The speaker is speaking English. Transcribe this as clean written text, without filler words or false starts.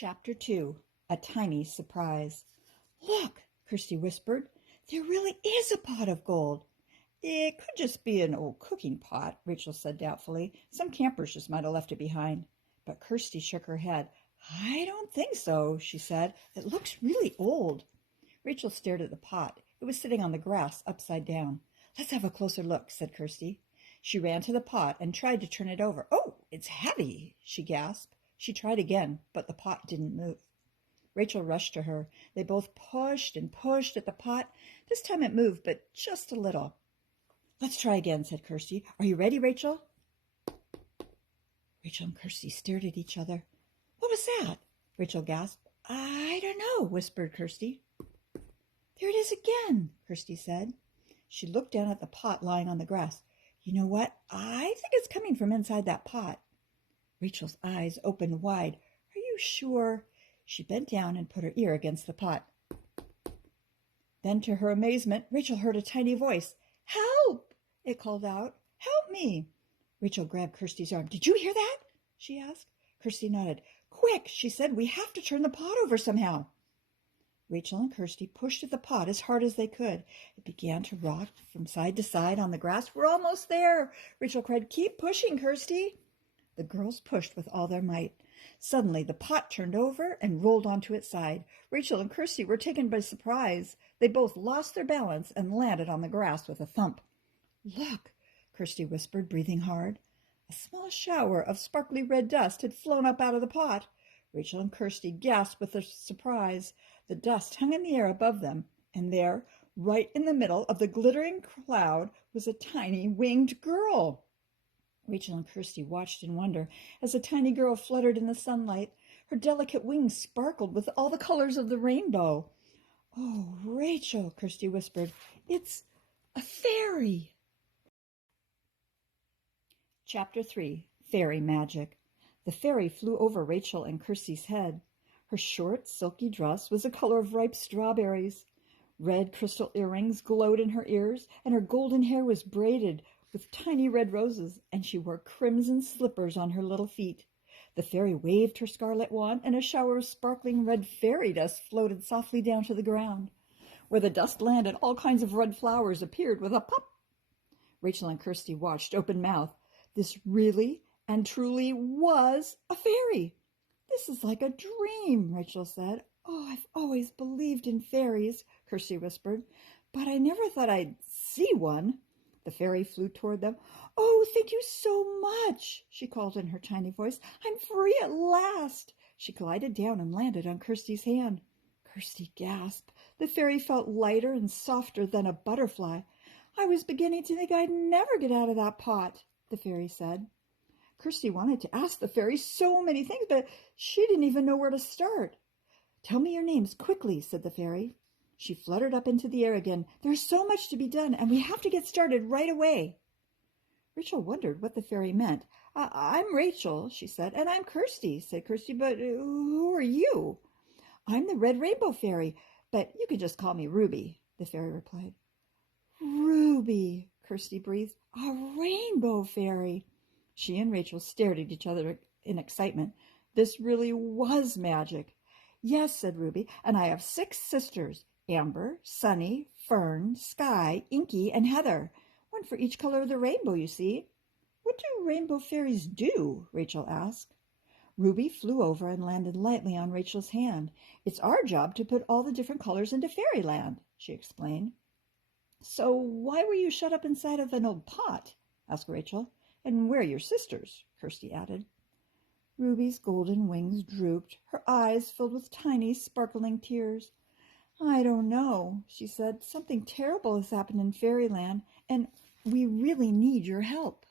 Chapter 2. A Tiny Surprise. "Look," Kirsty whispered. "There really is a pot of gold." "It could just be an old cooking pot," Rachel said doubtfully. "Some campers just might have left it behind." But Kirsty shook her head. "I don't think so," she said. "It looks really old." Rachel stared at the pot. It was sitting on the grass, upside down. "Let's have a closer look," said Kirsty. She ran to the pot and tried to turn it over. "Oh, it's heavy," she gasped. She tried again, but the pot didn't move. Rachel rushed to her. They both pushed and pushed at the pot. This time it moved, but just a little. "Let's try again," said Kirsty. "Are you ready, Rachel?" Rachel and Kirsty stared at each other. "What was that?" Rachel gasped. "I don't know," whispered Kirsty. "There it is again," Kirsty said. She looked down at the pot lying on the grass. "You know what? I think it's coming from inside that pot." Rachel's eyes opened wide. "Are you sure?" She bent down and put her ear against the pot. Then, to her amazement, Rachel heard a tiny voice. "Help!" it called out. "Help me!" Rachel grabbed Kirsty's arm. "Did you hear that?" she asked. Kirsty nodded. "Quick," she said. "We have to turn the pot over somehow." Rachel and Kirsty pushed at the pot as hard as they could. It began to rock from side to side on the grass. "We're almost there," Rachel cried. "Keep pushing, Kirsty." The girls pushed with all their might. Suddenly, the pot turned over and rolled onto its side. Rachel and Kirsty were taken by surprise. They both lost their balance and landed on the grass with a thump. "Look," Kirsty whispered, breathing hard. A small shower of sparkly red dust had flown up out of the pot. Rachel and Kirsty gasped with surprise. The dust hung in the air above them, and there, right in the middle of the glittering cloud, was a tiny winged girl. Rachel and Kirsty watched in wonder as the tiny girl fluttered in the sunlight. Her delicate wings sparkled with all the colors of the rainbow. "Oh, Rachel," Kirsty whispered, "it's a fairy." Chapter 3. Fairy Magic. The fairy flew over Rachel and Kirsty's head. Her short, silky dress was the color of ripe strawberries. Red crystal earrings glowed in her ears, and her golden hair was braided with tiny red roses, and she wore crimson slippers on her little feet. The fairy waved her scarlet wand, and a shower of sparkling red fairy dust floated softly down to the ground. Where the dust landed, all kinds of red flowers appeared with a pop. Rachel and Kirsty watched open-mouthed. This really and truly was a fairy. "This is like a dream," Rachel said. "Oh, I've always believed in fairies," Kirsty whispered, "but I never thought I'd see one." The fairy flew toward them. "Oh, thank you so much," she called in her tiny voice. "I'm free at last." She glided down and landed on Kirsty's hand. Kirsty gasped. The fairy felt lighter and softer than a butterfly. "I was beginning to think I'd never get out of that pot," the fairy said. Kirsty wanted to ask the fairy so many things, but she didn't even know where to start. "Tell me your names quickly," said the fairy. She fluttered up into the air again. "There's so much to be done, and we have to get started right away." Rachel wondered what the fairy meant. I'm Rachel," she said. "And I'm Kirsty," said Kirsty. "But who are you?" "I'm the Red Rainbow Fairy, but you can just call me Ruby," the fairy replied. "Ruby," Kirsty breathed. "A rainbow fairy." She and Rachel stared at each other in excitement. This really was magic. "Yes," said Ruby, "and I have 6 sisters. Amber, Sunny, Fern, Sky, Inky, and Heather. One for each color of the rainbow, you see." "What do rainbow fairies do?" Rachel asked. Ruby flew over and landed lightly on Rachel's hand. "It's our job to put all the different colors into fairyland," she explained. "So why were you shut up inside of an old pot?" asked Rachel. "And where are your sisters?" Kirsty added. Ruby's golden wings drooped. Her eyes filled with tiny, sparkling tears. "I don't know," she said. "Something terrible has happened in fairyland, and we really need your help."